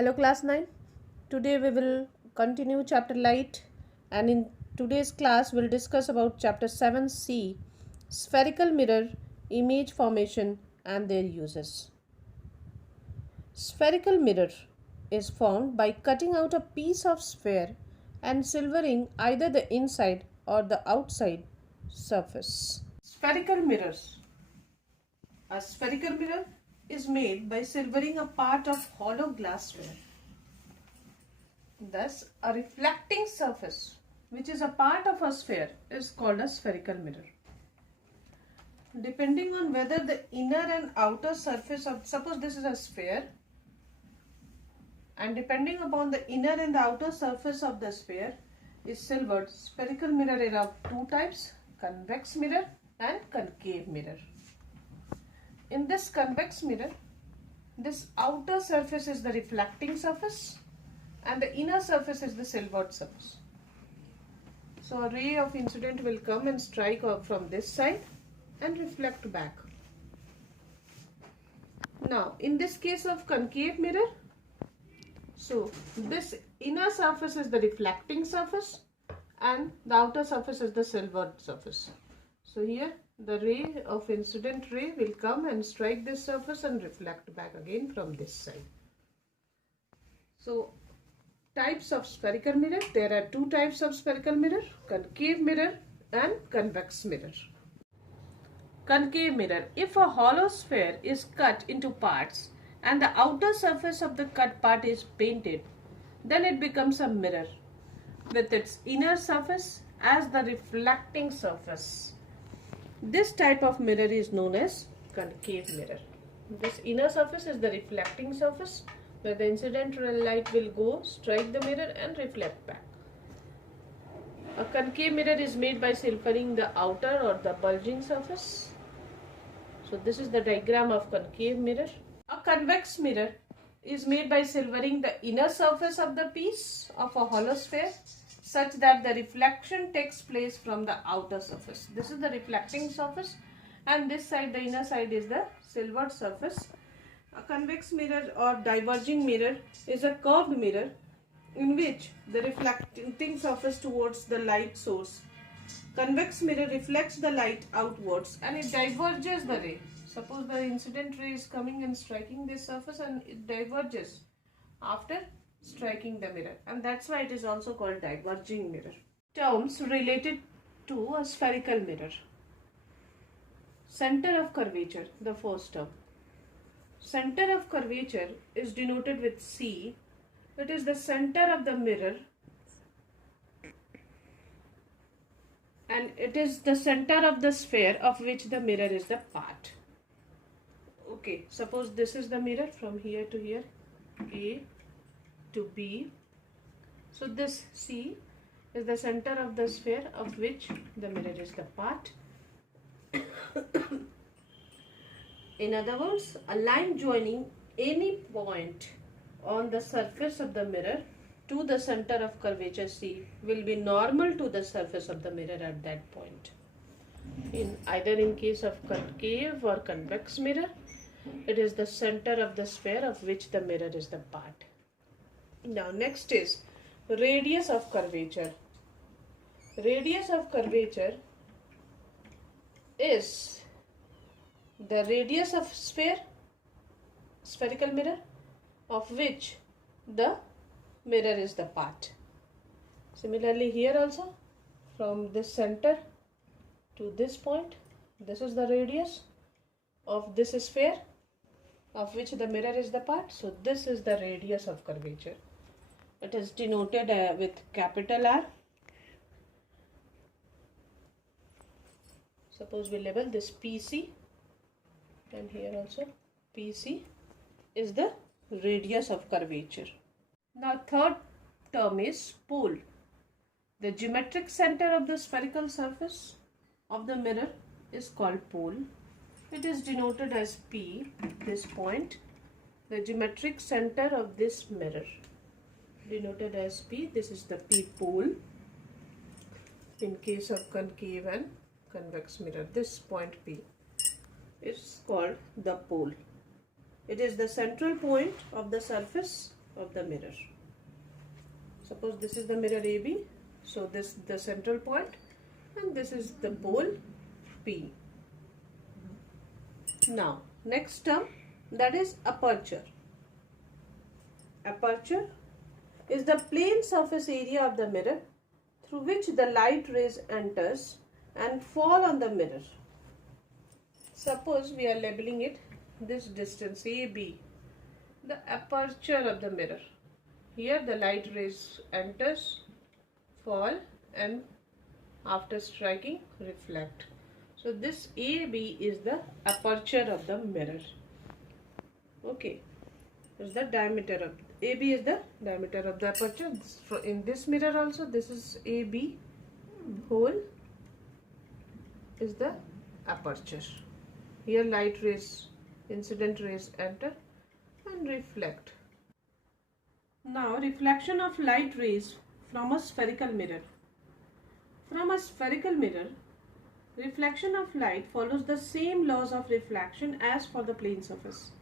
Hello class 9. Today we will continue chapter light, and in today's class we'll discuss about chapter 7c, spherical mirror, image formation and their uses. Spherical mirror is formed by cutting out a piece of sphere and silvering either the inside or the outside surface. Spherical mirrors. A spherical mirror is made by silvering a part of hollow glassware. Thus, a reflecting surface, which is a part of a sphere, is called a spherical mirror. Depending on whether the inner and outer surface of, suppose this is a sphere, and depending upon the inner and the outer surface of the sphere is silvered, spherical mirror is of two types, convex mirror and concave mirror. In this convex mirror, this outer surface is the reflecting surface and the inner surface is the silvered surface. So a ray of incident will come and strike from this side and reflect back. Now in this case of concave mirror, so this inner surface is the reflecting surface and the outer surface is the silvered surface. So here the ray of incident ray will come and strike this surface and reflect back again from this side. So types of spherical mirror, there are two types of spherical mirror, concave mirror and convex mirror. Concave mirror, if a hollow sphere is cut into parts and the outer surface of the cut part is painted, then it becomes a mirror with its inner surface as the reflecting surface. This type of mirror is known as concave mirror. This inner surface is the reflecting surface where the incident light will go, strike the mirror and reflect back. A concave mirror is made by silvering the outer or the bulging surface. So this is the diagram of concave mirror. A convex mirror is made by silvering the inner surface of the piece of a hollow sphere such that the reflection takes place from the outer surface. This is the reflecting surface and this side, the inner side, is the silvered surface. A convex mirror or diverging mirror is a curved mirror in which the reflecting surface towards the light source. Convex mirror reflects the light outwards and it diverges the ray. Suppose the incident ray is coming and striking this surface and it diverges after striking the mirror, and that's why it is also called diverging mirror. Terms related to a spherical mirror. Center of curvature, the first term. Center of curvature is denoted with C. It is the center of the mirror and it is the center of the sphere of which the mirror is the part. Okay, suppose this is the mirror from here to here, A to B. So this C is the center of the sphere of which the mirror is the part. In other words, a line joining any point on the surface of the mirror to the center of curvature C will be normal to the surface of the mirror at that point. Either in case of concave or convex mirror, it is the center of the sphere of which the mirror is the part. Now next is radius of curvature. Radius of curvature is the radius of spherical mirror of which the mirror is the part. Similarly here also, from this center to this point, this is the radius of this sphere of which the mirror is the part. So this is the radius of curvature. It is denoted with capital R. Suppose we label this PC, and here also PC is the radius of curvature. Now third term is pole. The geometric center of the spherical surface of the mirror is called pole. It is denoted as P, this point, the geometric center of this mirror, denoted as P. This is the P pole in case of concave and convex mirror. This point P is called the pole. It is the central point of the surface of the mirror. Suppose this is the mirror AB, so this is the central point and this is the pole P. Now next term, that is aperture. Aperture is the plane surface area of the mirror through which the light rays enters and fall on the mirror. Suppose we are labeling it this distance AB, the aperture of the mirror. Here the light rays enters, fall, and after striking reflect. So this AB is the aperture of the mirror. Okay, is the diameter of AB is the diameter of the aperture. In this mirror also, this is AB whole is the aperture. Here light rays, incident rays enter and reflect. Now reflection of light rays from a spherical mirror. From a spherical mirror, reflection of light follows the same laws of reflection as for the plane surface.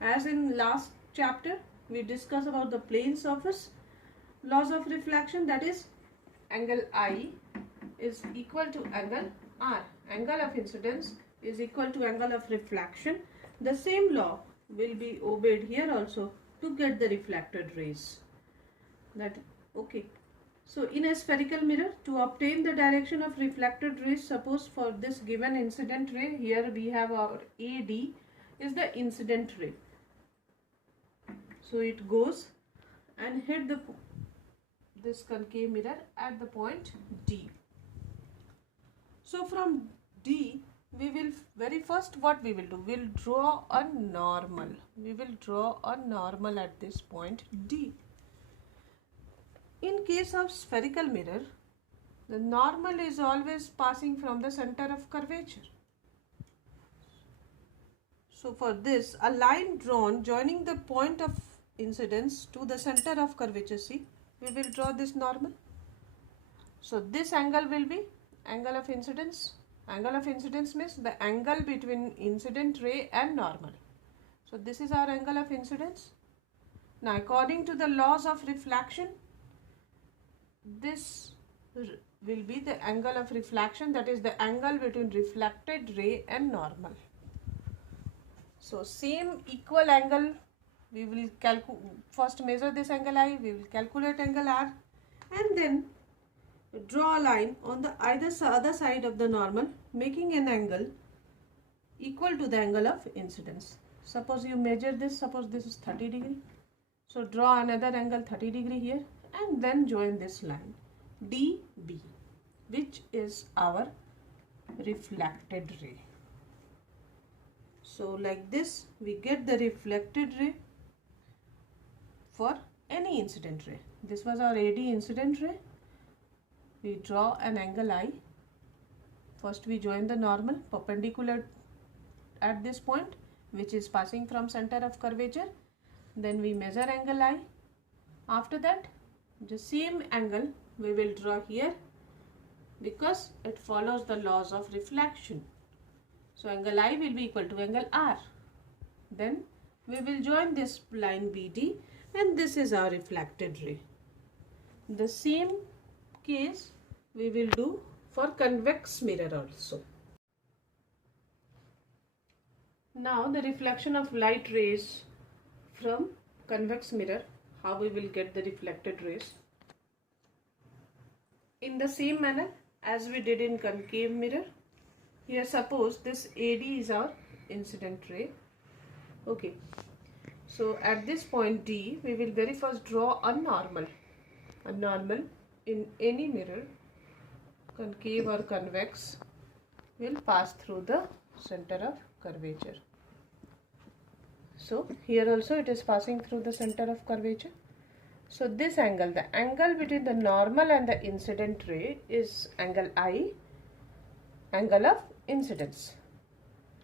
As in last chapter, we discussed about the plane surface laws of reflection, that is angle I is equal to angle R. Angle of incidence is equal to angle of reflection. The same law will be obeyed here also to get the reflected rays. That okay. So in a spherical mirror, to obtain the direction of reflected rays, suppose for this given incident ray, here we have our AD is the incident ray. So it goes and hit this concave mirror at the point D. So from D, we will very first what we will do, we'll draw a normal. We will draw a normal at this point D. In case of spherical mirror, the normal is always passing from the center of curvature. So for this, a line drawn joining the point of incidence to the center of curvature, see, we will draw this normal. So this angle will be angle of incidence. Angle of incidence means the angle between incident ray and normal. So this is our angle of incidence. Now according to the laws of reflection, this will be the angle of reflection, that is the angle between reflected ray and normal. So same equal angle, we will first measure this angle I, we will calculate angle R, and then draw a line on the other side of the normal, making an angle equal to the angle of incidence. Suppose you measure this, suppose this is 30 degree. So draw another angle 30 degree here and then join this line DB, which is our reflected ray. So like this we get the reflected ray for any incident ray. This was our AD incident ray. We draw an angle I. First we join the normal perpendicular at this point, which is passing from center of curvature. Then we measure angle I. After that, the same angle we will draw here because it follows the laws of reflection. So angle I will be equal to angle R. Then we will join this line BD and this is our reflected ray. The same case we will do for convex mirror also. Now the reflection of light rays from convex mirror, how we will get the reflected rays. In the same manner as we did in concave mirror, here suppose this AD is our incident ray. Okay, so at this point D, we will very first draw a normal. A normal in any mirror, concave or convex, will pass through the center of curvature. So here also it is passing through the center of curvature. So this angle, the angle between the normal and the incident ray is angle I, angle of incidence.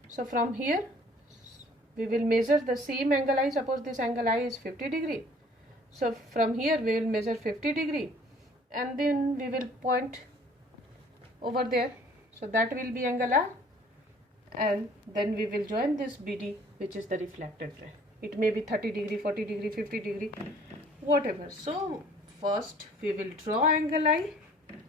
So from here we will measure the same angle I. Suppose this angle I is 50 degree. So from here we will measure 50 degree and then we will point over there. So that will be angle R, and then we will join this BD, which is the reflected ray. It may be 30 degree, 40 degree, 50 degree. whatever. So first we will draw angle I,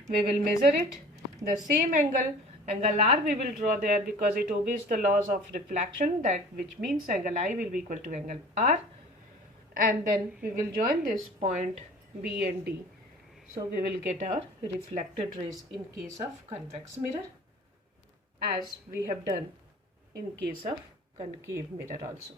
we will measure it, the same angle R we will draw there because it obeys the laws of reflection, that which means angle I will be equal to angle R, and then we will join this point B and D. So we will get our reflected rays in case of convex mirror, as we have done in case of concave mirror also.